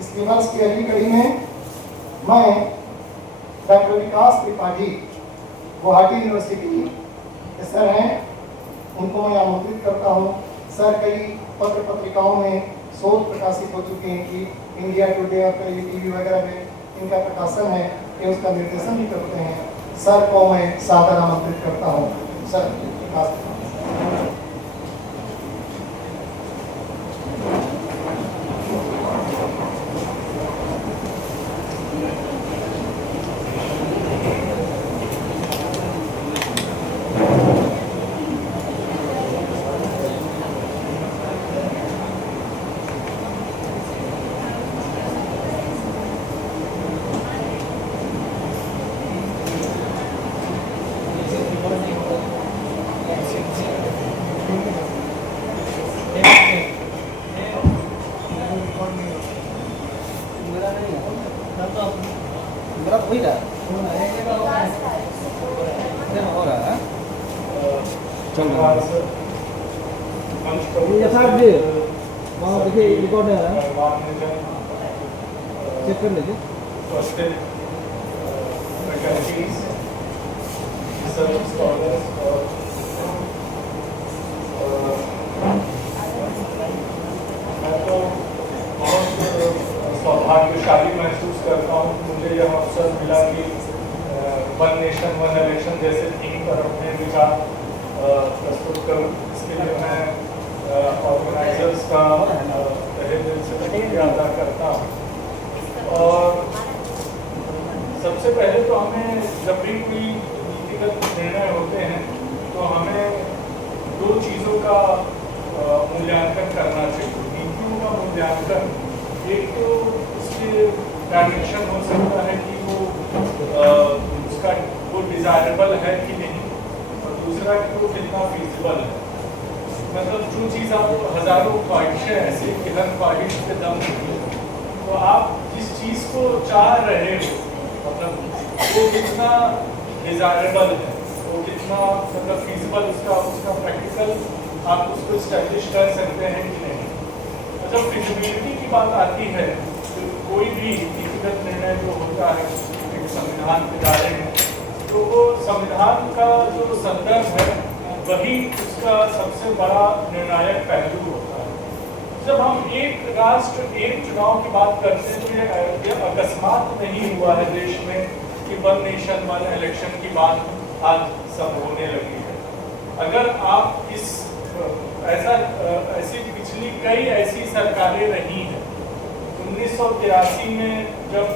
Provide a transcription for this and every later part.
इस दिवस की अगली कड़ी में मैं डॉक्टर विकास त्रिपाठी गुवाहाटी यूनिवर्सिटी के सर हैं, उनको मैं आमंत्रित करता हूँ। सर कई पत्र पत्रिकाओं में शोध प्रकाशित हो चुके हैं कि इंडिया टुडे और कई टीवी वगैरह में इनका प्रकाशन है, ये उसका निर्देशन भी करते हैं। सर को मैं सादर आमंत्रित करता हूँ। सर विकास मेरा वही रहा हो रहा है चल रहा है यथार्थ जी वहाँ देखिए रिकॉर्ड है चेक कर लीजिए मैं तो बहुत सौभाग्यशाली महसूस करता हूँ। मुझे यह अवसर मिला कि वन नेशन वन इलेक्शन जैसे थीम पर अपने विचार प्रस्तुत करूँ। इसके लिए मैं ऑर्गेनाइजर्स का तहे दिल से शुक्रिया अदा करता हूँ। और सबसे पहले तो हमें जब भी कोई नीतिगत निर्णय होते हैं तो हमें दो चीज़ों का मूल्यांकन करना चाहिए। नीतियों का मूल्यांकन, एक तो उसके डायमेंशन हो सकता है कि उसका वो डिजायरेबल है कि नहीं, और दूसरा कि वो कितना फीजिबल है। मतलब जो चीज़ आप हजारों ख्वाहिशें ऐसे कि हर ख्वाहिश पे दम नहीं, तो आप जिस चीज़ को चाह रहे हो मतलब वो कितना डिजायरेबल है, वो कितना मतलब फीजिबल उसका प्रैक्टिकल आप उसको इस्टेब्लिश कर सकते हैं कि नहीं। जब फिजिबिलिटी की बात आती है तो कोई भी नीतिगत निर्णय जो होता है एक संविधान के दायरे में, तो वो संविधान का जो संदर्भ है वही उसका सबसे बड़ा निर्णायक पहलू होता है। जब हम एक राष्ट्र एक चुनाव की बात करते हैं तो ये अकस्मात नहीं हुआ है देश में कि वन नेशन वन इलेक्शन की बात आज सब होने लगी है। अगर आप इस ऐसी पिछली कई ऐसी सरकारें रही हैं। 1983 में जब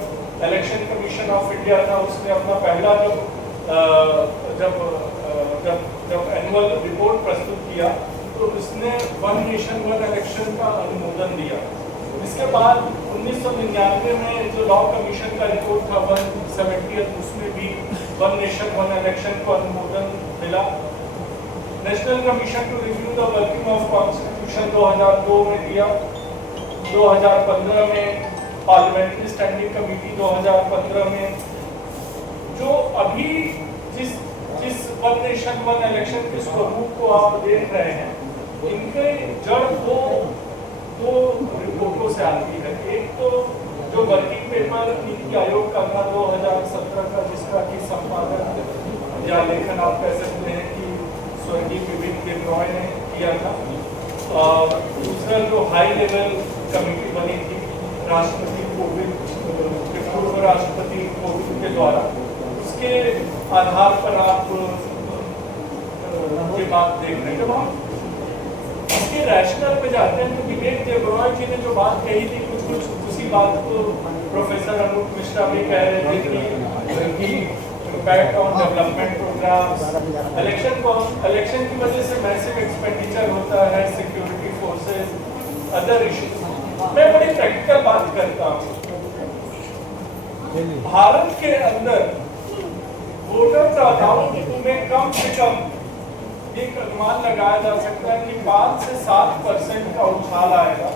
इलेक्शन कमीशन ऑफ इंडिया था, उसने अपना पहला जब एनुअल रिपोर्ट प्रस्तुत किया तो उसने वन नेशन वन इलेक्शन का अनुमोदन दिया। इसके बाद 1999 में जो लॉ कमीशन का रिपोर्ट था 170, उसमें भी वन नेशन वन इलेक्शन को अनुमोदन मिला। National commission to review the working of constitution 2002 में दिया। 2015 में पार्लियामेंट्री स्टैंडिंग कमेटी 2015 में जो अभी जिस वन नेशन वन इलेक्शन के स्वरूप को आप देख रहे हैं, इनके जड़ दो रिपोर्टों से आती है। एक तो जो वर्किंग पेपर नीति आयोग का था 2017 का, जिसका कि संपादन या लेखन आप कह सकते हैं कि स्वर्गीय विवेक देबरॉय ने किया था। और दूसरा जो हाई लेवल कमेटी बनी थी राष्ट्रपति कोविंद, पूर्व राष्ट्रपति कोविंद के द्वारा, उसके आधार पर आप ये बात देख रहे हैं। जब हम इसके रैशनल पे जाते हैं तो विवेक देबरॉय जी ने जो बात कही थी, कुछ उसी बात को प्रोफेसर अनूप मिश्रा भी कह रहे थे कि impact on development programs, election की वजह से मैसिव एक्सपेंडिचर होता है, सिक्योरिटी फोर्सेस, अदर इश्यूज। मैं बड़ी प्रैक्टिकल बात करता हूँ। भारत के अंदर वोटर टर्नआउट में कम से कम एक अनुमान लगाया जा सकता है कि 5 से 7% का उछाल आएगा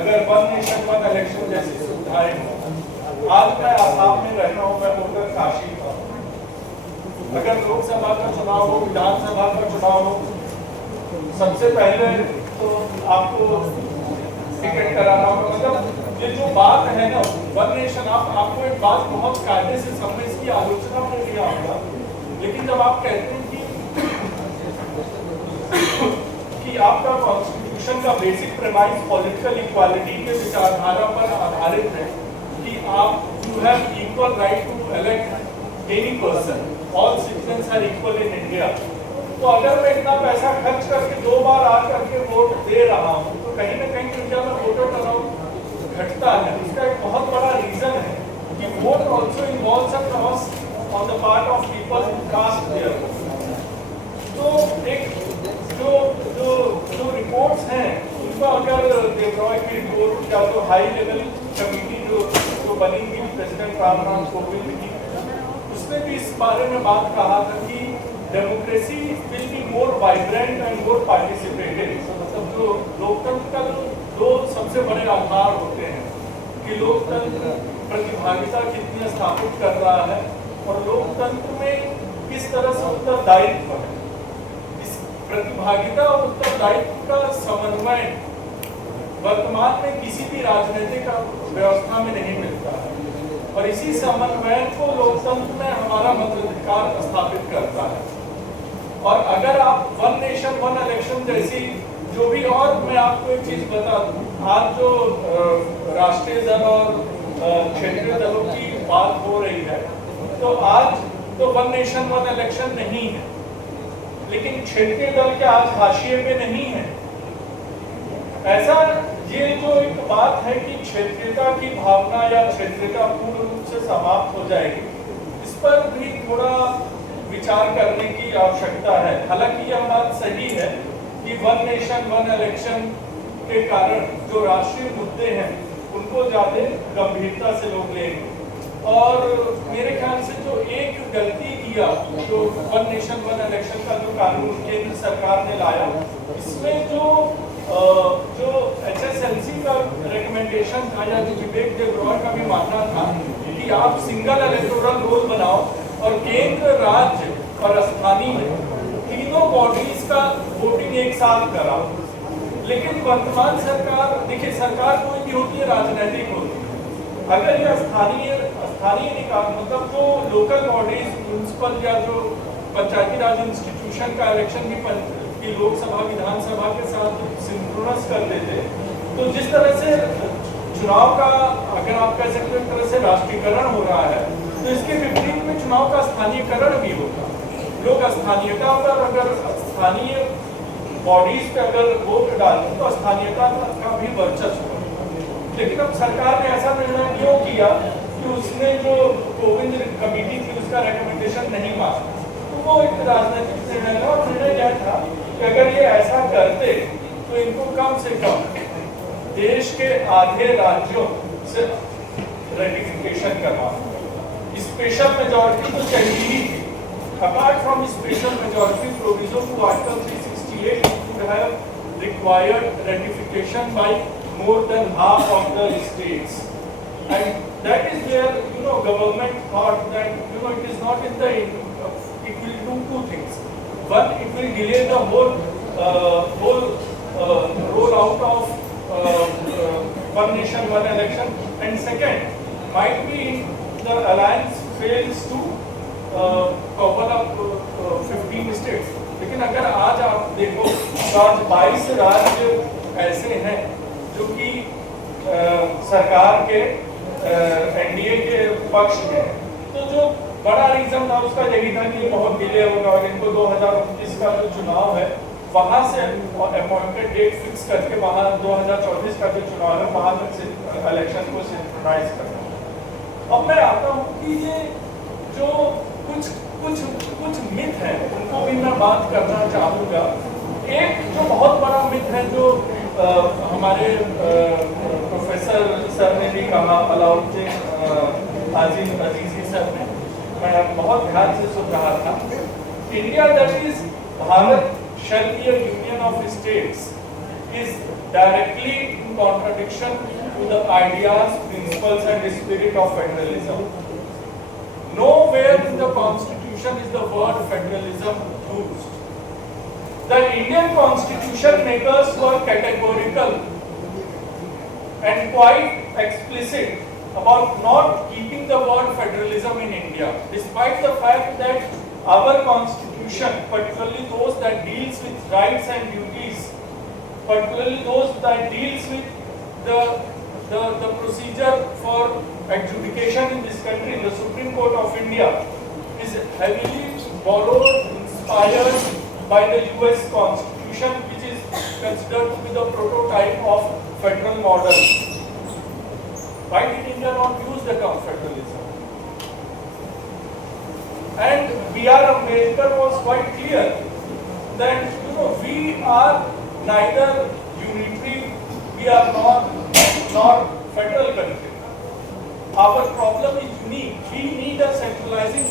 अगर वन नेशन वन इलेक्शन जैसी सुविधाएं हो। आज मैं आसाम में रह रहा हूँ, मैं वोटर काशी का। अगर लोकसभा का चुनाव हो, विधानसभा का चुनाव हो, सबसे पहले तो आपको टिकट कराना होगा। मतलब ये जो बात है ना वन नेशन, आपको एक बात बहुत कायदे से समझ, इसकी आलोचना में लिया होगा, लेकिन जब आप कहते हैं कि आपका कॉन्स्टिट्यूशन का बेसिक प्रेमाइस पॉलिटिकल इक्वालिटी के विचारधारा पर आधारित है कि आप you have equal right to elect any person, all citizens are equal in India, तो अगर मैं इतना पैसा खर्च करके 2 बार आ करके वोट दे रहा हूँ तो कहीं ना कहीं इंडिया में वोटर टर्नआउट घटता है। इसका एक बहुत बड़ा रीजन है कि vote also involves a trust on the part of people who cast their. तो एक जो रिपोर्ट्स हैं उनका अगर देवरॉय की रिपोर्ट या तो हाई लेवल कमेटी जो बनी थी प्रेसिडेंट रामनाथ कोविंद की, उसने भी इस बारे में बात कहा था कि democracy will be more vibrant and more participative. मतलब जो लोकतंत्र का जो 2 सबसे बड़े आधार होते हैं कि लोकतंत्र प्रतिभागिता कितनी स्थापित कर रहा है और लोकतंत्र में किस तरह से उत्तरदायित्व है। इस प्रतिभागिता और उत्तरदायित्व का समन्वय वर्तमान में किसी भी राजनीतिक व्यवस्था में नहीं मिलता है और इसी समन्वय को लोकतंत्र में हमारा मताधिकार स्थापित करता है। और अगर आप वन नेशन वन इलेक्शन जैसी जो भी, और मैं आपको एक चीज बता दूं, आज जो राष्ट्रीय दल और क्षेत्रीय दलों की बात हो रही है, तो आज तो वन नेशन वन इलेक्शन नहीं है, लेकिन क्षेत्रीय दल के आज हाशिए पे नहीं है। ऐसा ये जो एक बात है कि क्षेत्रीयता की भावना या क्षेत्रीयता पूर्ण रूप से समाप्त हो जाएगी, इस पर भी थोड़ा विचार करने की आवश्यकता है। हालांकि यह बात सही है कि वन नेशन वन इलेक्शन के कारण जो राष्ट्रीय मुद्दे हैं उनको ज्यादा गंभीरता से लोग लेंगे और मेरे ख्याल से जो एक गलती किया जो वन नेशन वन इलेक्शन का जो कानून केंद्र सरकार ने लाया, इसमें जो HSLC का रिकमेंडेशन था या जो विवेक देवरॉय का भी मानना था कि आप सिंगल इलेक्टोरल रोल बनाओ और केंद्र राज्य और स्थानीय तीनों बॉडीज का वोटिंग एक साथ कराओ। लेकिन वर्तमान सरकार, देखिए सरकार कोई भी होती है, राजनीतिक होती है, अगर यह स्थानीय निकाय मतलब जो लोकल बॉडीज म्यूनिसिपल या जो पंचायती राज इंस्टीट्यूशन का इलेक्शन भी लोकसभा विधानसभा के साथ सिंक्रोनस कर देते, तो जिस तरह से चुनाव का, अगर आप कह सकते हो एक तरह से राष्ट्रीयकरण हो रहा है, तो इसके विपरीत में चुनाव का स्थानीयकरण भी होगा। लोग स्थानीयता पर, अगर स्थानीय बॉडीज पे अगर वोट डालें तो स्थानीयता का भी वर्चस्व होगा। लेकिन अब सरकार ने ऐसा निर्णय क्यों किया कि उसने जो कोविंद कमेटी थी उसका रिकमेंडेशन नहीं माना, तो वो एक राजनीतिक निर्णय था। निर्णय यह था कि अगर ये ऐसा करते तो इनको कम से कम देश के आधे राज्यों से रेटिफिकेशन करना, स्पेशल मेजॉरिटी तो चाहिए ही थी। Apart from special majority provision to article 368 would have required ratification by more than half of the states, and that is where government thought that it is not in the it will do 2 things. One, it will delay the whole rollout of one nation one election, and second, might be the alliance fails to cover up 15 states. लेकिन अगर आज आप देखो तो आज 22 राज्य ऐसे हैं जो कि सरकार के एनडीए के पक्ष में, तो जो बड़ा रीजन था उसका यही था कि ये बहुत डिले होगा और इनको 2029 का जो चुनाव है वहां से अपॉइंटेड डेट फिक्स करके वहां 2024 का जो चुनाव है वहां तक से इलेक्शन को सिंक्रोनाइज करना। अब मैं आता हूँ कि ये जो कुछ मिथ है उनको भी मैं बात करना चाहूँगा। एक जो बहुत बड़ा मिथ है जो हमारे प्रोफेसर सर ने भी कहा, अलाउद्दीन अजीजी सर ने, मैं बहुत ध्यान से सुन रहा था, India that is Bharat shall be a union of states is directly in contradiction to the ideas, principles and spirit of federalism. Nowhere in the constitution is the word federalism used. The Indian constitution makers were categorical and quite explicit about not keeping the word federalism in India, despite the fact that our constitution, particularly those that deals with rights and duties, particularly those that deals with the procedure for adjudication in this country, the Supreme Court of India, is heavily borrowed, inspired by the US Constitution, which is considered to be the prototype of federal model. Why did India not use the term federalism? And B.R. Ambedkar was quite clear that we are neither unitary, we are not federal country. Our problem is unique. We need a centralizing.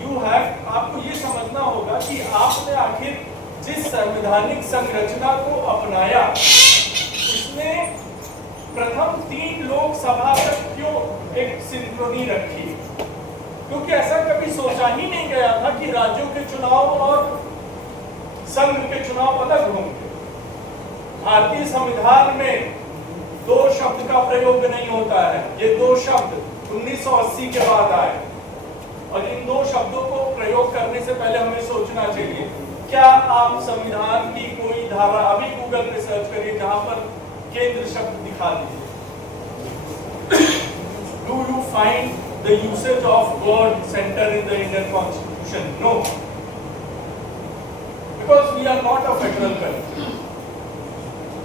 You have आपको ये समझना होगा कि आपने आखिर जिस संवैधानिक संरचना को अपनाया उसने प्रथम 3 लोकसभा तक क्यों एक सिंक्रोनी रखी? क्योंकि ऐसा कभी सोचा ही नहीं गया था कि राज्यों के चुनाव और संघ के चुनाव अलग होंगे। भारतीय संविधान में 2 शब्द का प्रयोग नहीं होता है। ये 2 शब्द 1980 के बाद आए और इन 2 शब्दों को प्रयोग करने से पहले हमें सोचना चाहिए, क्या आप संविधान की कोई धारा अभी गूगल पे सर्च करिए जहां पर केंद्र शब्द दिखा दीजिए। Do you find the usage of word center in the Indian Constitution? No, because we are not a federal country.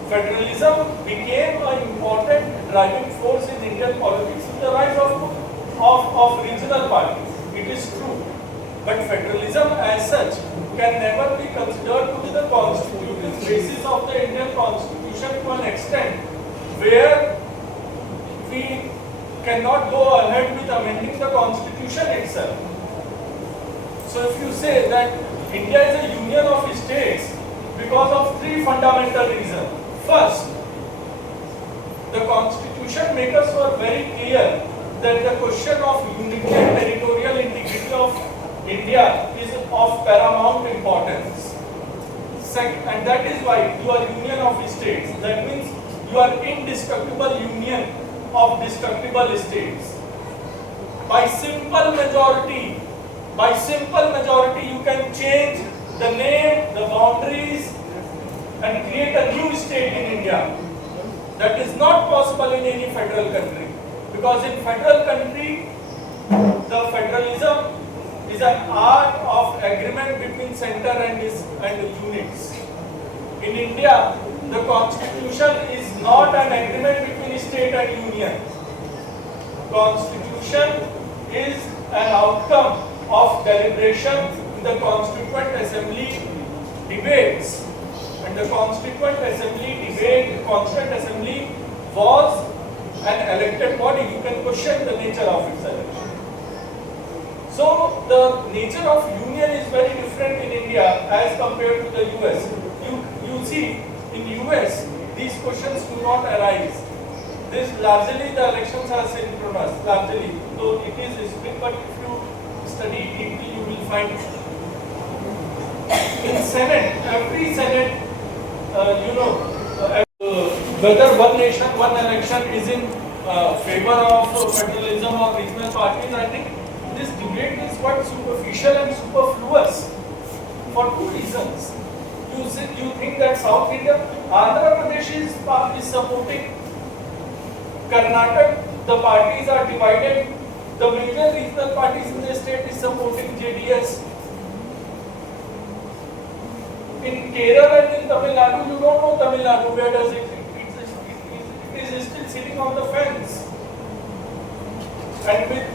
Federalism became an important driving force in Indian politics with the rise of regional parties. It is true, but federalism as such can never be considered to be the constitutive basis of the Indian Constitution to an extent where we cannot go ahead with amending the Constitution itself. So if you say that India is a union of states because of 3 fundamental reasons. First, the Constitution makers were very clear that the question of unity and territorial integrity of India is of paramount importance. Second, and that is why you are union of states. That means you are indestructible union of destructible states. By simple majority, you can change the name, the boundaries, and create a new state in India. That is not possible in any federal country, because in federal country, the federalism is an art of agreement between center and units. In India, the constitution is not an agreement between state and union. Constitution is an outcome of deliberation in the Constituent Assembly debates. And the Constituent Assembly was an elected body. You can question the nature of its election. So the nature of union is very different in India as compared to the US. You see, in US, these questions do not arise. This largely the elections are synchronous, largely. Though it is split, but if you study deeply, you will find in Senate, every Senate, whether one nation, one election is in favor of federalism or regional parties, I think this debate is quite superficial and superfluous for 2 reasons. You think that South India, Andhra Pradesh is supporting Karnataka, the parties are divided, the major regional parties in the state is supporting JDS. In Kerala and in Tamil Nadu, you don't know Tamil Nadu, where does it is still sitting on the fence. And with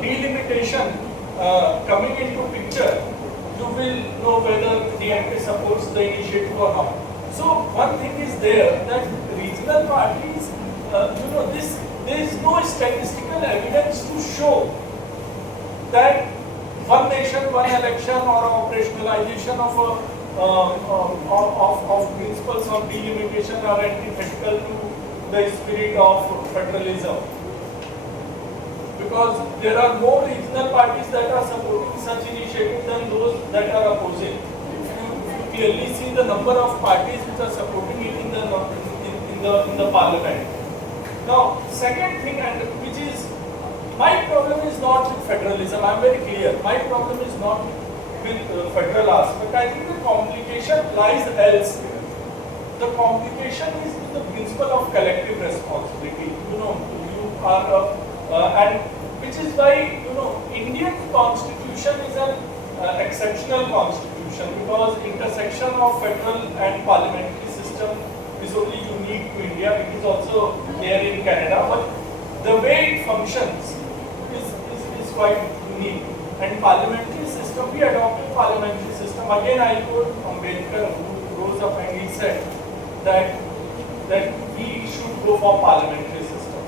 delimitation coming into picture, you will know whether DMK supports the initiative or not. So one thing is there that regional parties, there is no statistical evidence to show that one nation, one election or operationalization of principles of delimitation are antithetical to the spirit of federalism. Because there are more regional parties that are supporting such initiatives than those that are opposing. If you clearly see the number of parties which are supporting it in the parliament. Now, second thing, and which is my problem is not with federalism. I'm very clear. My problem is not with federal aspect. I think the complication lies elsewhere. The complication is with the principle of collective responsibility. You know, you are and which is why Indian Constitution is an exceptional constitution, because intersection of federal and parliamentary system is only unique to India. It is also there in Canada, but the way it functions is quite unique. And parliamentary system, we adopted parliamentary system. Again, I quote Ambedkar, who rose up and he said that we should go for parliamentary system.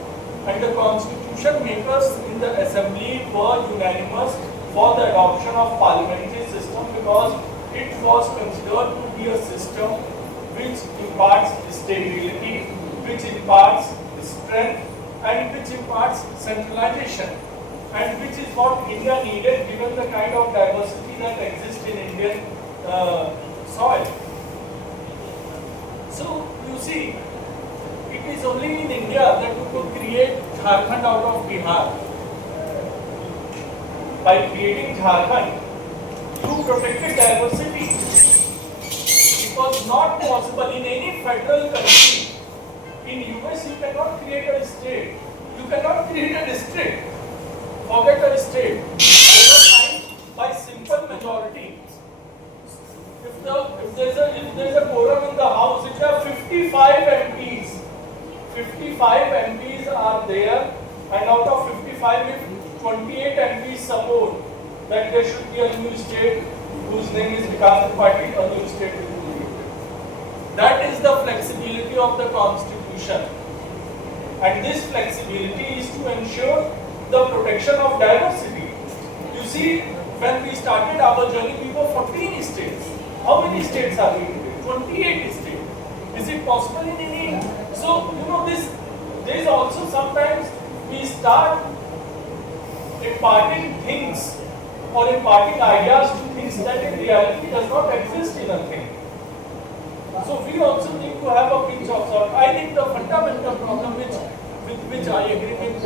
And the constitution makers in the assembly were unanimous for the adoption of parliamentary system, because it was considered to be a system which imparts stability, which imparts strength, and which imparts centralization, and which is what India needed given the kind of diversity that exists in Indian soil. So you see, it is only in India that you could create Jharkhand out of Bihar. By creating Jharkhand, you protected diversity. It was not possible in any federal country. In US, you cannot create a state. You cannot create a district. Forget a state. By simple majority. If there is a quorum in the House, if there are 55 MPs, 55 MPs are there, and out of 55, if 28 MPs support that there should be a new state whose name is Vikas Tripathi, a new state will be created. That is the flexibility of the Constitution. And this flexibility is to ensure the protection of diversity. You see, when we started our journey, we were 14 states. How many states are we today? 28 states. Is it possible in any? So, there is also sometimes we start imparting things or imparting ideas to things that in reality does not exist in a thing. So we also need to have a pinch of salt. I think the fundamental problem with which I agree with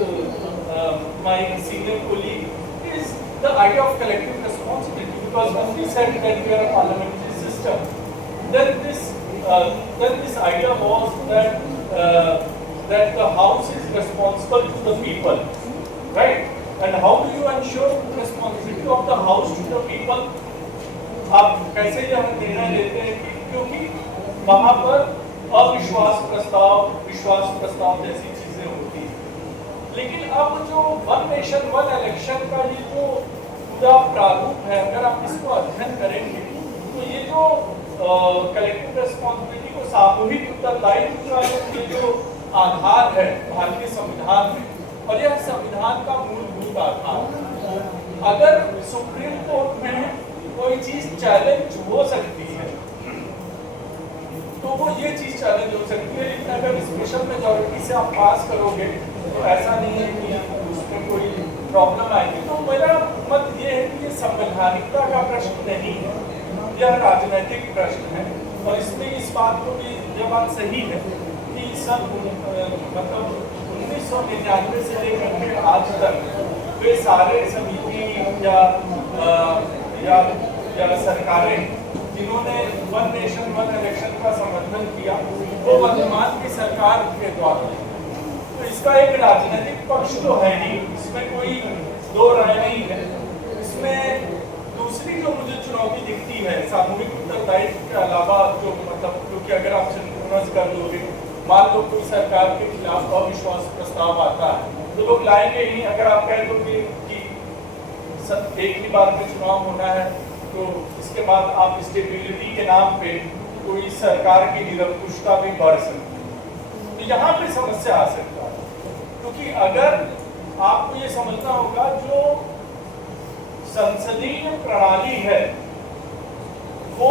my senior colleague is the idea of collective responsibility. Because when we said that we are a parliamentary system, then this idea was that the House is responsible to the people, right? And how do you ensure responsibility of the House to the people? आप कैसे यह निर्णय लेते हैं कि क्योंकि वहाँ पर अविश्वास प्रस्ताव जैसी चीजें होती हैं, लेकिन अब जो वन नेशन वन इलेक्शन का ये जो पूरा प्रारूप है, अगर आप इसको अध्ययन करेंगे तो ये जो कलेक्टिव रिस्पॉन्सिबिलिटी को सामूहिक उत्तरदायित्व का ये जो आधार है भारतीय संविधान में, और यह संविधान का मूलभूत आधार, अगर सुप्रीम कोर्ट में कोई चीज चैलेंज हो सकती है तो वो ये चीज चैलेंज हो सकती है, लेकिन अगर स्पेशल मेजॉरिटी से आप पास करोगे तो ऐसा नहीं है कि उसमें कोई प्रॉब्लम आएगी। तो मेरा मत ये है कि ये संवैधानिकता का प्रश्न नहीं है, यह राजनीतिक प्रश्न है। और इसमें इस बात को भी यह बात सही है कि सब मतलब 1999 से लेकर के आज तक वे सारे समिति या सरकारें जिन्होंने वन नेशन वन इलेक्शन का समर्थन किया वो वर्तमान की सरकार के द्वारा, तो इसका एक राजनीतिक पक्ष तो है ही, इसमें कोई दो राय नहीं है। इसमें दूसरी जो मुझे चुनौती दिखती है सामूहिक उत्तरदायित्व के अलावा, जो मतलब क्योंकि अगर आप सिंक्रोनाइज कर दोगे, मान लो कोई सरकार के खिलाफ अविश्वास प्रस्ताव आता है तो लोग लाएंगे ही। अगर आप कह दोगे कि एक ही बार में चुनाव होना है तो इसके बाद आप स्टेबिलिटी के नाम पे कोई सरकार की निरंकुशता भी बढ़ सकती है, तो यहाँ पे समस्या आ सकता है। क्योंकि अगर आपको ये समझना होगा जो संसदीय प्रणाली है वो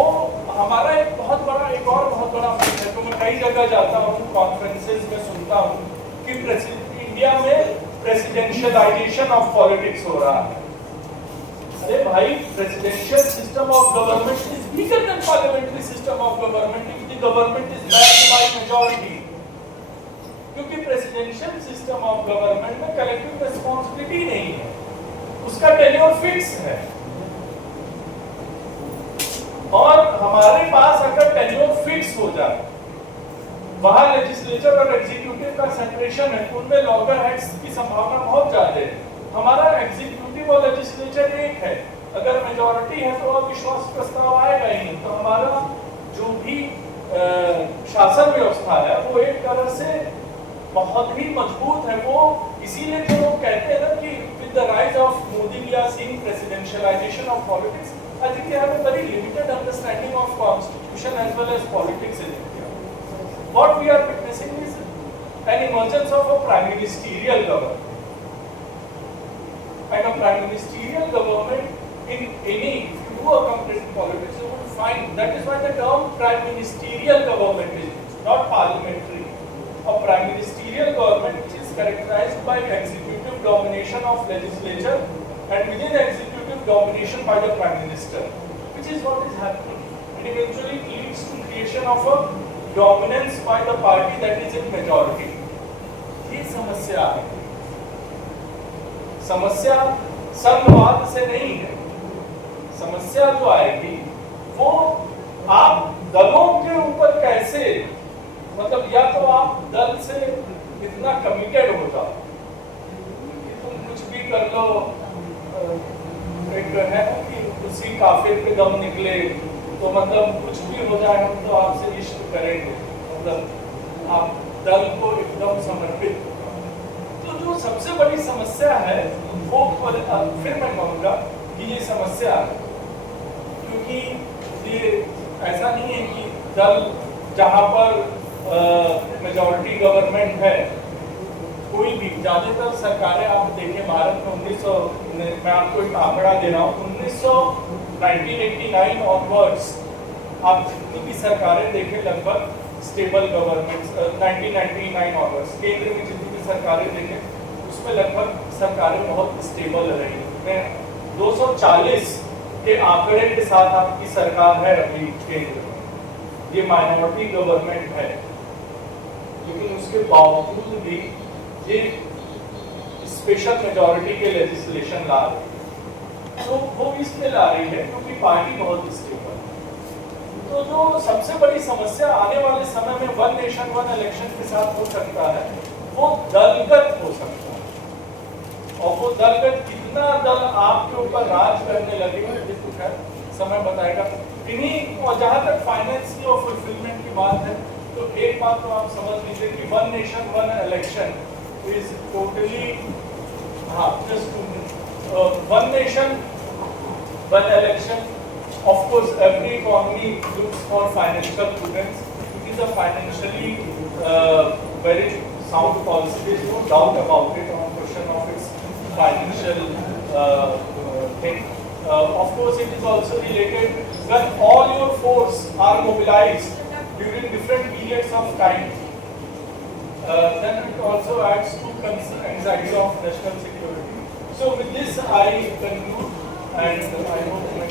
हमारा एक और बहुत बड़ा मुद्दा है। तो मैं कई जगह जाता हूँ, कॉन्फ्रेंसेस में सुनता हूँ कि इंडिया में प्रेसिडेंशियलाइजेशन ऑफ पॉलिटिक्स हो रहा है। अरे भाई, presidential system of government is weaker then parliamentary system of government if the government is backed by majority. क्योंकि प्रेसिडेंशियल सिस्टम ऑफ गवर्नमेंट में कलेक्टिव रिस्पॉन्सिबिलिटी नहीं है, उसका टेन्योर फिक्स है। और हमारे पास अगर टेन्योर फिक्स हो जाए, वहां लेजिस्लेचर और एग्जीक्यूटिव का सेपरेशन है, उनमें लॉगर हेड्स की संभावना बहुत ज्यादा है। हमारा एग्जीक्यूटिव और लेजिस्लेचर एक है, अगर मेजॉरिटी है तो अविश्वास प्रस्ताव आएगा ही नहीं। तो हमारा जो भी शासन व्यवस्था है वो एक तरह से बहुत ही मजबूत है। वो इसीलिए तो लोग कहते हैं ना कि with the rise of Modi we are seeing presidentialization of politics. I think they have a very limited understanding of constitution as well as politics in India. What we are witnessing is an emergence of a prime ministerial government. And a prime ministerial government in any, if you do a comparative politics, you will find that is why the term prime ministerial government is used, not parliamentary. A prime ministerial government which is characterized by executive domination of legislature and within executive domination by the prime minister, which is what is happening. It eventually leads to creation of a dominance by the party that is in majority. ये समस्या है। समस्या संघवाद से नहीं है। समस्या जो आएगी वो आप दलों के ऊपर कैसे, मतलब या तो आप दल से इतना कमिटेड हो जाओ कि तुम कुछ भी कर लो, एक है ना कि उसी काफिर पे दम निकले, तो मतलब कुछ भी हो जाए हम तो आपसे इश्क करेंगे, मतलब आप दल को एकदम समर्पित। तो जो सबसे बड़ी समस्या है वो फिर मैं कहूँगा कि ये समस्या है, क्योंकि ये ऐसा नहीं है कि दल जहाँ पर मेजॉरिटी गवर्नमेंट है, कोई भी ज़्यादातर सरकारें आप देखें भारत में मैं आपको एक आंकड़ा दे रहा हूँ, 1989 ऑनवर्ड्स आप जितनी भी सरकारें देखें लगभग स्टेबल गवर्नमेंट, 1999 ऑनवर्ड्स केंद्र में जितनी भी सरकारें देखें उसमें लगभग सरकारें बहुत स्टेबल रही। मैं 240 के आंकड़े के साथ आपकी सरकार है अभी केंद्र में, ये माइनॉरिटी गवर्नमेंट है, लेकिन उसके बावजूद भी ये स्पेशल मेजॉरिटी के लेजिस्लेशन ला रही है। तो वो इसलिए ला रही है क्योंकि पार्टी बहुत स्टेबल है। तो जो सबसे बड़ी समस्या आने वाले समय में वन नेशन वन इलेक्शन के साथ हो सकता है वो दलगत हो सकता है, और वो दलगत कितना दल आपके ऊपर राज करने लगेगा ये तो खैर समय बताएगा। इन्हीं, और जहाँ तक फाइनेंस की और फुलफिलमेंट की बात है तो एक बात तो आप समझ लीजिए कि one nation one election is totally just one nation one election. Of course every economy looks for financial prudence. It is a financially very sound policy, there is no doubt about it on question of its financial thing. Of course it is also related when all your force are mobilized during different periods of time. Then it also adds to anxiety of national security. So with this I conclude, and I hope that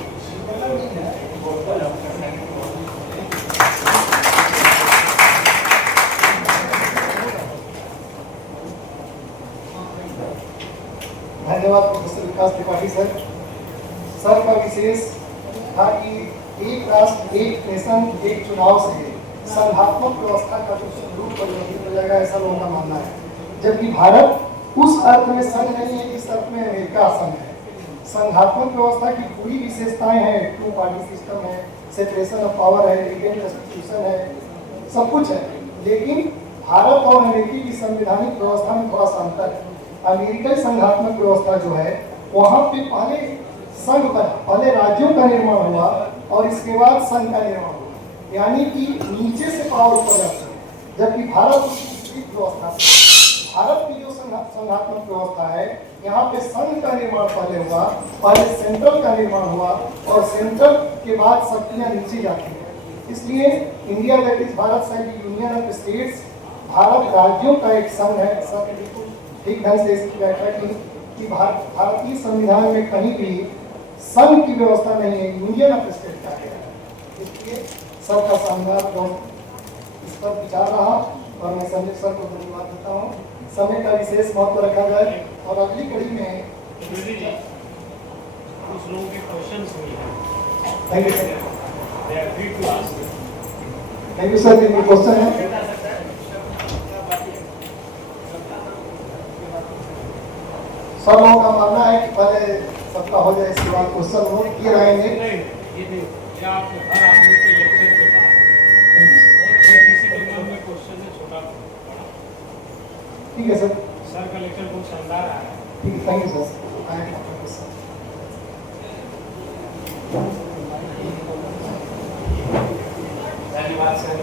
धन्यवाद professor विकास Tripathi sir. Sir का विशेष था कि एक राष्ट्र एक nation एक चुनाव से संघात्मक व्यवस्था का जो स्वरूप परिवर्तित हो जाएगा, ऐसा लोगों का मानना है। जबकि भारत उस अर्थ में संघ नहीं है जिस अर्थ में अमेरिका संघ है। संघात्मक व्यवस्था की पूरी विशेषताएं हैं, टू पार्टी सिस्टम है, सेपरेशन ऑफ पावर है, इंडियन कॉन्स्टिट्यूशन है, सब कुछ है। लेकिन भारत और अमेरिकी की संवैधानिक व्यवस्था में थोड़ा सा अंतर है। अमेरिकी संघात्मक व्यवस्था जो है वहाँ पे पहले संघ बना, पहले राज्यों का निर्माण हुआ और इसके बाद संघ का निर्माण हुआ, यानी कि नीचे से पावर ऊपर जाती है। जबकि भारत की व्यवस्था से, भारत की जो संघात्मक व्यवस्था है, यहाँ पे संघ का निर्माण पहले हुआ, पहले सेंट्रल का निर्माण हुआ और सेंट्रल के बाद शक्तियाँ नीचे जाती हैं। इसलिए India that is Bharat side union of states, Bharat राज्यों का एक संघ है। सर ने बिल्कुल ठीक ढंग से इसकी व्याख्या की कि भारतीय संविधान में कहीं भी संघ की व्यवस्था नहीं है, यूनियन ऑफ स्टेट का है। इसलिए सबका शानदार इस पर विचार रहा और मैं संजय सर को धन्यवाद देता हूँ। समय का विशेष महत्व रखा जाए और अगली कड़ी में जी कुछ लोगों के क्वेश्चंस हुए हैं। Thank you sir. They are free to ask. Thank you sir. मेरे क्वेश्चन है सब लोगों का मानना है कि पहले सबका हो जाए, इसके बाद क्वेश्चन हो किए रहेंगे। ये आप हर आदमी के लेक्चर के बाद अगर किसी के मन में क्वेश्चन है छोटा बड़ा, ठीक है सर। सर का लेक्चर बहुत शानदार आया है। ठीक है, थैंक यू सर। धन्यवाद सर।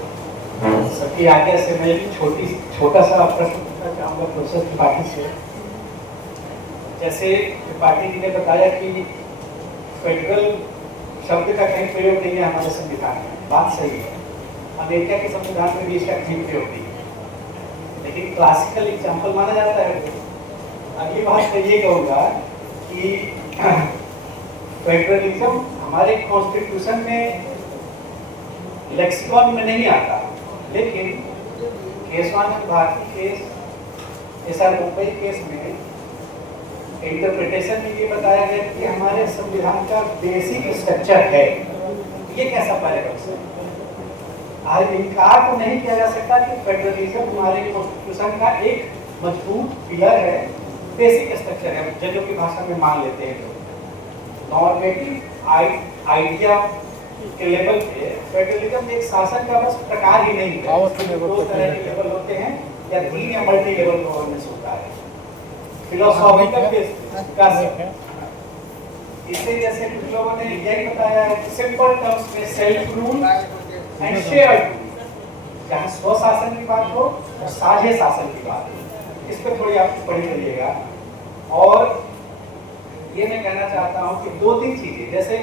सबकी आज्ञा से मैं छोटा सा प्रश्न पूछना चाहूँगा प्रोफेसर त्रिपाठी से। जैसे त्रिपाठी जी ने बताया कि फेडरल शब्द का कहीं प्रयोग नहीं है हमारे संविधान में, बात सही है। अमेरिका के संविधान में भी इसका कहीं प्रयोग नहीं है, लेकिन क्लासिकल एग्जाम्पल माना जाता है। अगली बात मैं ये कहूँगा कि फेडरलिज्म हमारे कॉन्स्टिट्यूशन में लेक्सिकॉन में नहीं आता, लेकिन केशवानंद भारती केस, एसआर मुंबई केस में इंटरप्रिटेशन में ये बताया गया कि हमारे संविधान का बेसिक स्ट्रक्चर है। ये कैसा पैराडॉक्स है? आज इनकार तो नहीं किया जा सकता कि फेडरलिज्म हमारे कॉन्स्टिट्यूशन का एक मजबूत पिलर है, बेसिक स्ट्रक्चर है, जजों की भाषा में मान लेते हैं लोग। नॉर्मेटिव आइडिया के लेवल पे फेडरलिज्म एक शासन का बस प्रकार ही नहीं है। दो तरह के लेवल होते हैं, या 3 या मल्टी लेवल गवर्नेंस होता है। फिलोसॉफिकल इसे जैसे कुछ लोगों ने यही बताया है कि सिंपल टर्म्स में self rule and shared rule, जहाँ स्वशासन की बात हो और साझे शासन की बात हो, इस पर थोड़ी आप पढ़ी करिएगा। और ये मैं कहना चाहता हूँ कि 2-3 चीजें, जैसे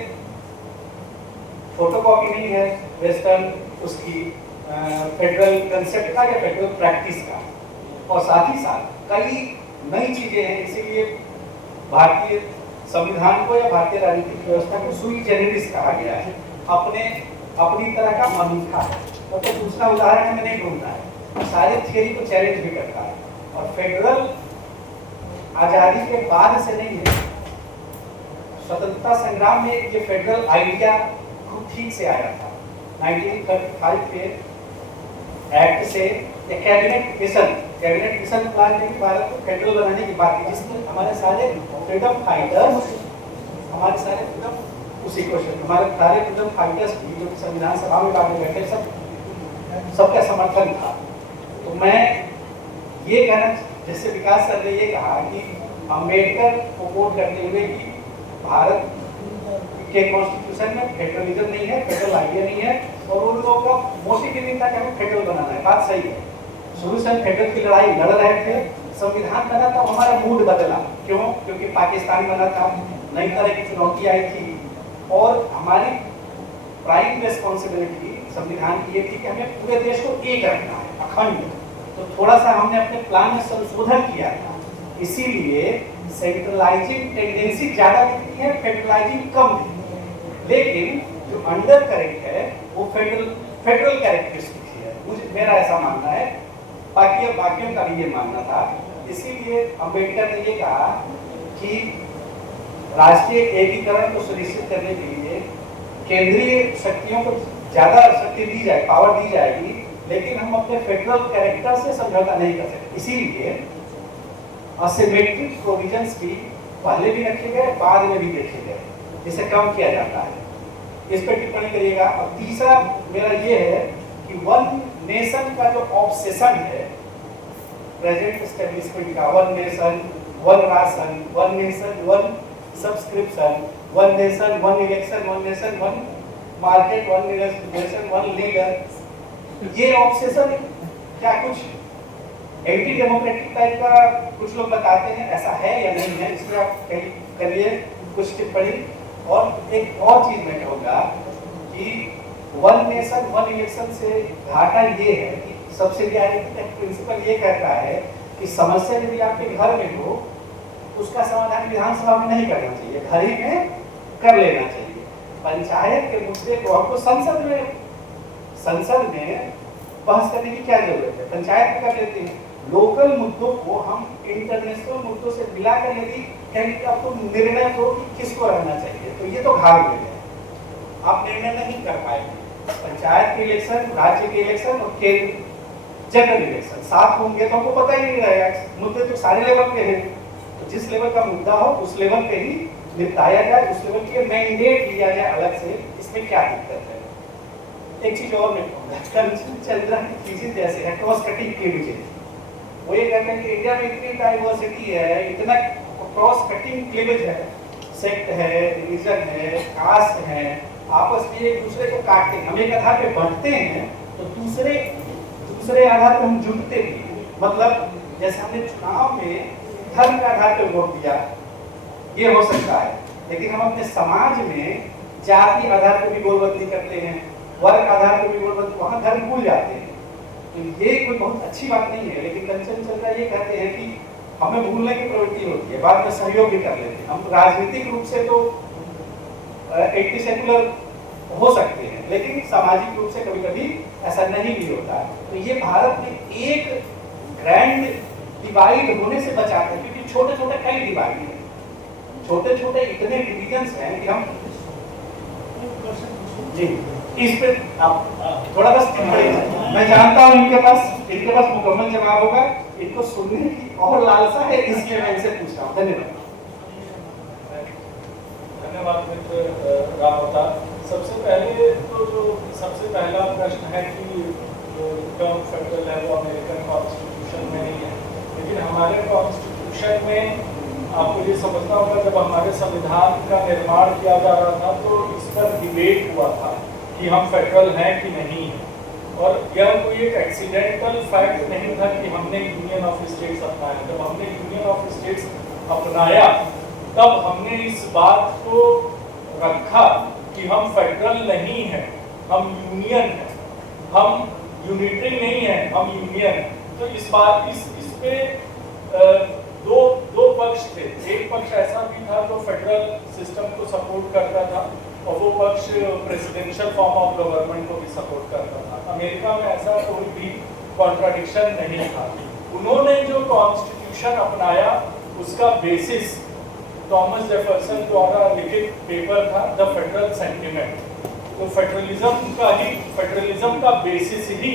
फोटोकॉपी नहीं है वेस्टर्न उसकी फेडरल कंसेप्ट का या फेडरल प्रैक्टिस का, और साथ ही साथ कई नई चीजें हैं। इसीलिए भारतीय संविधान को या भारतीय राजनीतिक व्यवस्था को सुई जेनेरिस कहा गया है, अपनी तरह का अनूठा है। और तो दूसरा उदाहरण मैं नहीं ढूंढना है, सारे थियरी को चैलेंज भी करता है। और फेडरल आजादी के बाद से नहीं है, स्वतंत्रता संग्राम में ये फेडरल आइडिया खूब ठीक से आया था। 1935 के एक्ट से कैबिनेट मिशन प्लान में भी भारत को फेडरल बनाने की बात की, जिसमें हमारे सारे फ्रीडम फाइटर्स भी जो संविधान सभा में बात बैठे सबका समर्थन था। तो मैं ये कहना, जैसे विकास सर ने ये कहा कि अम्बेडकर को कोट करते हुए कि भारत के कॉन्स्टिट्यूशन में फेडरलिज्म नहीं है, फेडरल आइडिया नहीं है, और उन लोगों का मोटिव नहीं था कि हमें फेडरल बनाना है। बात सही है, शुरू से फेडरल की लड़ाई लड़ रहे थे। संविधान बना तो हमारा मूड बदला, क्यों? क्योंकि पाकिस्तान बना था, नई तरह की चुनौती आई थी, और हमारी प्राइम रिस्पॉन्सिबिलिटी संविधान की ये थी कि हमें पूरे देश को एक रखना है, अखंड। तो थोड़ा सा हमने अपने प्लान में संशोधन किया था, इसीलिए सेंट्रलाइजिंग टेंडेंसी ज्यादा दिखती है, फेडरलाइजिंग कम दिखती है। लेकिन जो अंडर करेक्ट है वो फेडरल कैरेक्टरिस्टिक है, मेरा ऐसा मानना है। बाकियों का भी ये मानना था। इसीलिए अम्बेडकर ने ये कहा कि राष्ट्रीय एकीकरण को सुनिश्चित करने के लिए केंद्रीय शक्तियों को ज्यादा शक्ति दी जाए, पावर दी जाएगी, लेकिन हम अपने फेडरल कैरेक्टर से समझौता नहीं कर सकते। इसीलिए असिमेट्रिक प्रोविजंस भी पहले भी रखे गए, बाद में भी रखे गए, जिसे कम किया जाता है। इस पर टिप्पणी करिएगा। और तीसरा मेरा ये है कि वन नेशन का जो ऑब्सेशन है प्रेजेंट एस्टेब्लिशमेंट का, one nation one ration, one nation one subscription, one nation one election, one nation one market, one nation one leader, ये ऑब्सेशन क्या कुछ एंटी डेमोक्रेटिक टाइप का कुछ लोग बताते हैं, ऐसा है या नहीं है? इसमें आप करिए कुछ टिप्पणी। और एक और चीज मैं कहूँगा कि वन नेशन वन इलेक्शन से घाटा ये है कि सब्सिडियरिटी का प्रिंसिपल ये कहता है कि समस्या यदि आपके घर में हो, उसका समाधान विधानसभा में नहीं करना चाहिए, घर ही में कर लेना चाहिए। पंचायत के मुद्दे को हमको संसद में बहस करने की क्या जरूरत है, पंचायत में कर लेते हैं। लोकल मुद्दों को हम इंटरनेशनल मुद्दों से मिलाकर यदि कहेंगे कि आपको निर्णय दो कि किसको रहना चाहिए, तो ये तो घाव ले गए, आप निर्णय नहीं कर पाएंगे। पंचायत के इलेक्शन, राज्य के इलेक्शन और केंद्र जनरल इलेक्शन साथ होंगे तो हमको पता ही नहीं रहेगा, मुद्दे तो सारे लेवल पे हैं। तो जिस लेवल का मुद्दा हो उस लेवल पे ही निपटाया जाए, उस लेवल के मैंडेट लिया जाए अलग से, इसमें क्या दिक्कत है। एक चीज और मैं कहूँगा, कंचनचंद्रा की थीसिस जैसे है क्रॉस कटिंग क्लीवेजेस, वो ये कहते हैं कि इंडिया में इतनी डाइवर्सिटी है, इतना क्रॉस कटिंग क्लीवेज है, सेक्ट है, रिलीजन है, कास्ट है, आपस में एक दूसरे को काटते हैं। हम एक आधार पे बढ़ते हैं तो दूसरे आधार पे हम जुटते भी। मतलब जैसे हमने चुनाव में धर्म के आधार पे वोट दिया, ये हो सकता है, लेकिन हम अपने समाज में जाति आधार पे भी गोलबंदी करते हैं, वर्ग आधार पे भी गोलबंदी, वहाँ धर्म भूल जाते हैं। तो ये कोई बहुत अच्छी बात नहीं है। लेकिन कंचनचंद्रा ये कहते हैं कि हमें भूलने की प्रवृत्ति होती है, बाद में सहयोग भी कर लेते हैं। हम राजनीतिक रूप से तो एंटी सेकुलर हो सकते हैं, लेकिन सामाजिक रूप से कभी-कभी ऐसा नहीं भी होता है। तो ये भारत में एक ग्रैंड डिवाइड होने से बचाता है, क्योंकि छोटे-छोटे कई डिवाइड हैं, छोटे-छोटे इतने डिवीजन्स हैं कि हम जी इस पे आप थोड़ा बस मैं जानता हूँ इनके पास मुकम्मल जवाब होगा, इनको सुनने की और लालसा है, इसलिए मैं इनसे पूछ रहा हूँ। धन्यवाद मित्र रामवता। सबसे पहले तो जो सबसे पहला प्रश्न है कि जो टर्म फेडरल है वो अमेरिकन कॉन्स्टिट्यूशन में नहीं है, लेकिन हमारे कॉन्स्टिट्यूशन में आपको ये समझना होगा, जब हमारे संविधान का निर्माण किया जा रहा था तो इस पर डिबेट हुआ था कि हम फेडरल हैं कि नहीं है, और यह कोई एक एक्सीडेंटल फैक्ट नहीं था कि हमने यूनियन ऑफ स्टेट्स अपनाया। जब हमने यूनियन ऑफ स्टेट्स अपनाया तब हमने इस बात को रखा कि हम फेडरल नहीं हैं, हम यूनियन हैं, हम यूनिटरी नहीं है, हम यूनियन। तो इस बात इस पे दो पक्ष थे। एक पक्ष ऐसा भी था जो फेडरल सिस्टम को सपोर्ट करता था, और वो पक्ष प्रेसिडेंशियल फॉर्म ऑफ गवर्नमेंट को भी सपोर्ट करता था। अमेरिका में ऐसा कोई भी कॉन्ट्राडिक्शन नहीं था। उन्होंने जो कॉन्स्टिट्यूशन अपनाया उसका बेसिस थॉमस जेफरसन द्वारा लिखित पेपर था द फेडरल सेंटिमेंट। तो फेडरलिज्म का बेसिस ही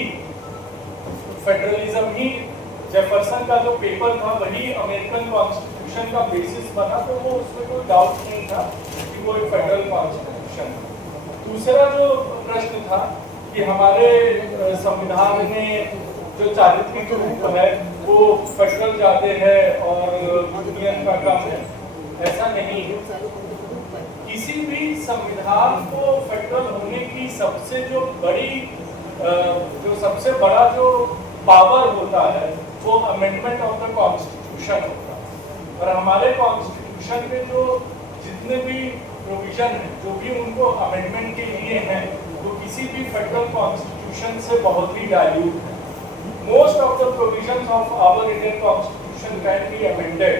फेडरलिज्म ही जेफरसन का जो पेपर था वही अमेरिकन कॉन्स्टिट्यूशन का बेसिस बना। तो वो उसमें कोई डाउट नहीं था कि वो एक फेडरल कॉन्स्टिट्यूशन था। दूसरा जो प्रश्न था कि हमारे संविधान में जो चारित्रिक रूप है वो फेडरल ज्यादा है और यूनियन का कम है, ऐसा नहीं है। किसी भी संविधान को फेडरल होने की सबसे बड़ा जो पावर होता है वो अमेंडमेंट ऑफ द कॉन्स्टिट्यूशन होता है। और हमारे कॉन्स्टिट्यूशन में जो जितने भी प्रोविजन है, जो भी उनको अमेंडमेंट के लिए हैं, वो किसी भी फेडरल कॉन्स्टिट्यूशन से बहुत ही डाइल्यूट है। Most of the provisions of our Indian Constitution can be amended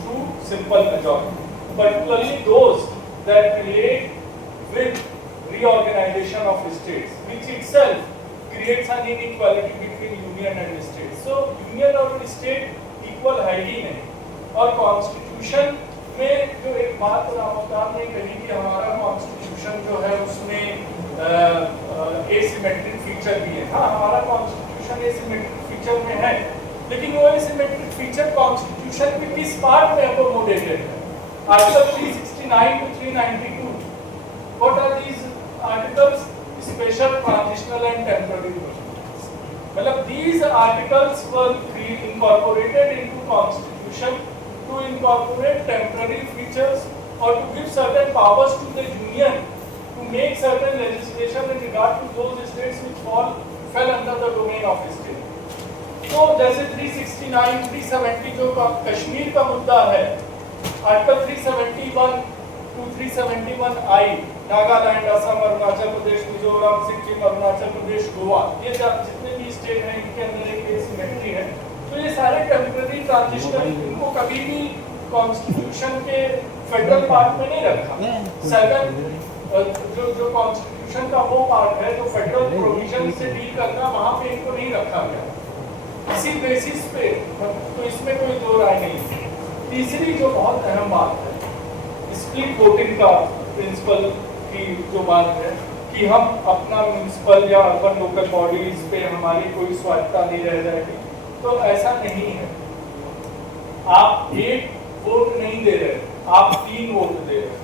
through simple majority, particularly those that relate with reorganization of states, which itself creates an inequality between union and state. So union और state equal है ही नहीं। और Constitution में जो एक बात रामवतार ने कही कि हमारा Constitution जो है उसमें asymmetric feature भी है। हाँ, हमारा Constitution एसिमेट्रिक फीचर में है, लेकिन वो एसिमेट्रिक फीचर कॉन्स्टिट्यूशन के किस पार्ट में अकोमोडेटेड है? Article 369 to 392। What are these articles? Special, transitional and temporary provisions. मतलब these articles were incorporated into constitution to incorporate temporary features or to give certain powers to the union to make certain legislation in regard to those states which fell under the domain of state। तो जैसे 369, 370 जो कश्मीर का मुद्दा है, article 371 to 371 आई, नागालैंड, असम, अरुणाचल प्रदेश, मिजोरम, सिक्किम, अरुणाचल प्रदेश, गोवा, ये जितने भी state हैं इनके अंदर एक एसिमेट्री है। तो ये सारे टेम्पररी ट्रांजिशनल, इनको कभी भी कॉन्स्टिट्यूशन के फेडरल पार्ट में नहीं रखा। जो कॉन्स्टिट्यूशन कॉन्स्टिट्यूशन का वो पार्ट है जो फेडरल प्रोविजन से डील करना, वहां पे इनको नहीं रखा गया इसी बेसिस पे, तो इसमें कोई दो राय नहीं। तीसरी जो बहुत अहम बात है, स्प्लिट वोटिंग का प्रिंसिपल की जो बात है कि हम अपना म्यूनिसिपल या अर्बन लोकल बॉडीज पे हमारी कोई स्वायत्ता नहीं रह जाएगी, तो ऐसा नहीं है। आप एक वोट नहीं दे रहे, आप 3 वोट दे रहे हैं।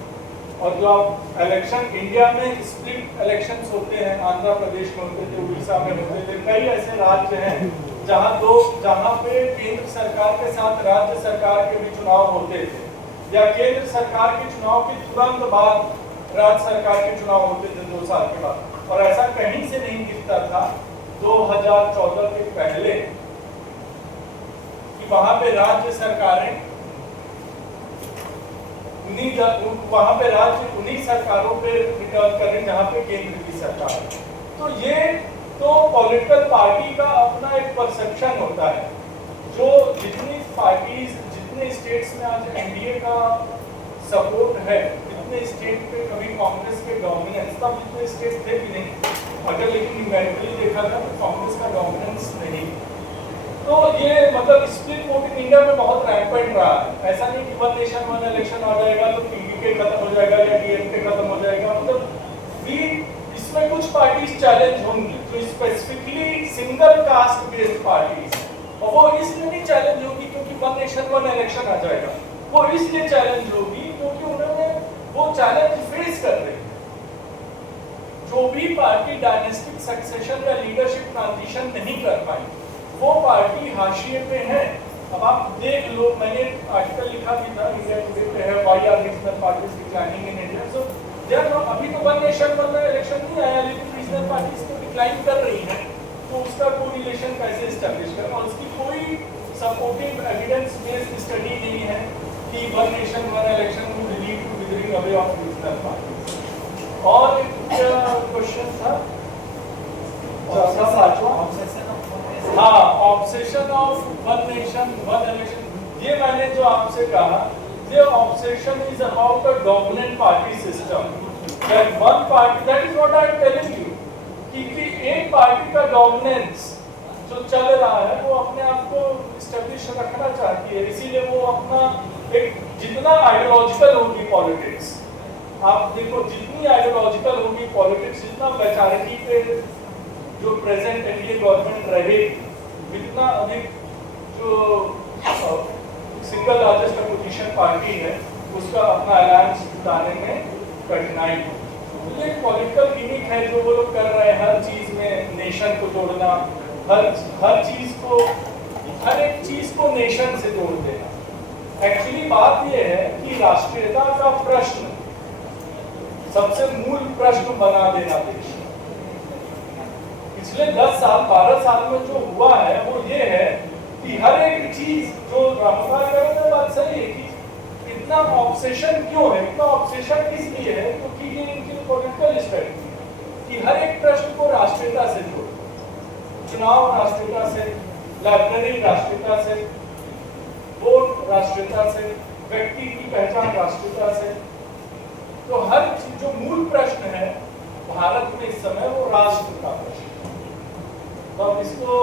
और जो आप इलेक्शन, इंडिया में स्प्लिट इलेक्शंस होते हैं, आंध्र प्रदेश में होते थे, उड़ीसा में होते थे, कई ऐसे राज्य हैं जहां पे केंद्र सरकार के साथ राज्य सरकार के भी चुनाव होते थे, या केंद्र सरकार के चुनाव के तुरंत बाद राज्य सरकार के चुनाव होते थे 2 साल के बाद। और ऐसा कहीं से नहीं दिखता था 2014 के पहले कि वहां पे राज्य सरकारें उन्हीं सरकारों पे रिटर्न करें जहां पे केंद्र की सरकार है। तो ये तो पॉलिटिकल पार्टी का अपना एक परसेप्शन होता है। जो जितनी पार्टीज, जितने स्टेट्स में आज एनडीए का सपोर्ट है, जितने स्टेट पे कभी कांग्रेस के डोमिनेंस, तब जितने स्टेट थे भी नहीं, अगर लेकिन न्यूमेरिकली देखा था तो कांग्रेस का डोमिनेंस नहीं। तो ये मतलब स्प्लिट वोटिंग इंडिया में बहुत रैंपेंट रहा है। ऐसा नहीं कि वन नेशन वन इलेक्शन आ जाएगा तो पीडीपी खत्म हो जाएगा या डीएमके खत्म हो जाएगा। मतलब इसमें कुछ पार्टीज चैलेंज होंगी जो specifically single caste based parties, और वो इसलिए नहीं चैलेंज होगी क्योंकि वन नेशन वन इलेक्शन आ जाएगा, वो इसलिए चैलेंज होगी क्योंकि उन्होंने वो चैलेंज फेस कर रहे हैं। जो भी पार्टी डायनेस्टिक सक्सेशन या लीडरशिप ट्रांजिशन नहीं कर पाई, वो पार्टी हाशिए पे है। अब आप देख लो, मैंने आर्टिकल लिखा भी था इंडिया टुडे पे है, why are regional parties declining in India. So जब अभी तो वन नेशन वन इलेक्शन नहीं आया, लेकिन रीजनल पार्टीज तो डिक्लाइन कर रही है, तो उसका कोरिलेशन कैसे एस्टैब्लिश करें? और उसकी कोई सपोर्टिव एविडेंस बेस्ड स्टडी नहीं है कि one nation one election would lead to withering away of regional parties. और एक क्वेश्चन था, हाँ, obsession of one nation one election. ये मैंने जो आपसे कहा, ये obsession is about a dominant party system, that one party, that is what I am telling you, कि एक पार्टी का डोमिनेंस जो चल रहा है वो अपने आप को एस्टेब्लिश रखना चाहती है, इसीलिए वो अपना एक, जितना आइडियोलॉजिकल होगी पॉलिटिक्स, आप देखो जितनी आइडियोलॉजिकल होगी पॉलिटिक्स, जितना मेजॉरिटी पे जो प्रेजेंट एनडीए गवर्नमेंट रहेगी, जितना अधिक जो सिंगल लार्जेस्ट अपोजिशन पार्टी है उसका अपना अलायंस जुटाने में कठिनाई होगी। ये पॉलिटिकल गिमिक है जो वो लोग कर रहे हैं, हर चीज में नेशन को जोड़ना, हर चीज को, हर एक चीज को नेशन से जोड़ देना। एक्चुअली बात ये है कि राष्ट्रीयता का प्रश्न सबसे मूल प्रश्न बना देना देश। पिछले 10 साल 12 साल में जो हुआ है वो ये है कि हर एक चीज जो रामपाल कह रहे बात सही है कि इतना ऑब्सेशन क्यों है, इतना ऑब्सेशन किस लिए है, क्योंकि ये इनकी पॉलिटिकल स्ट्रेटजी कि हर एक प्रश्न को राष्ट्रीयता से जोड़, चुनाव राष्ट्रीयता से, लाइब्रेरी राष्ट्रीयता से, वोट राष्ट्रीयता से, व्यक्ति की पहचान राष्ट्रीयता से। तो हर चीज जो मूल प्रश्न है भारत में इस समय वो राष्ट्र का प्रश्न। तो अब इसको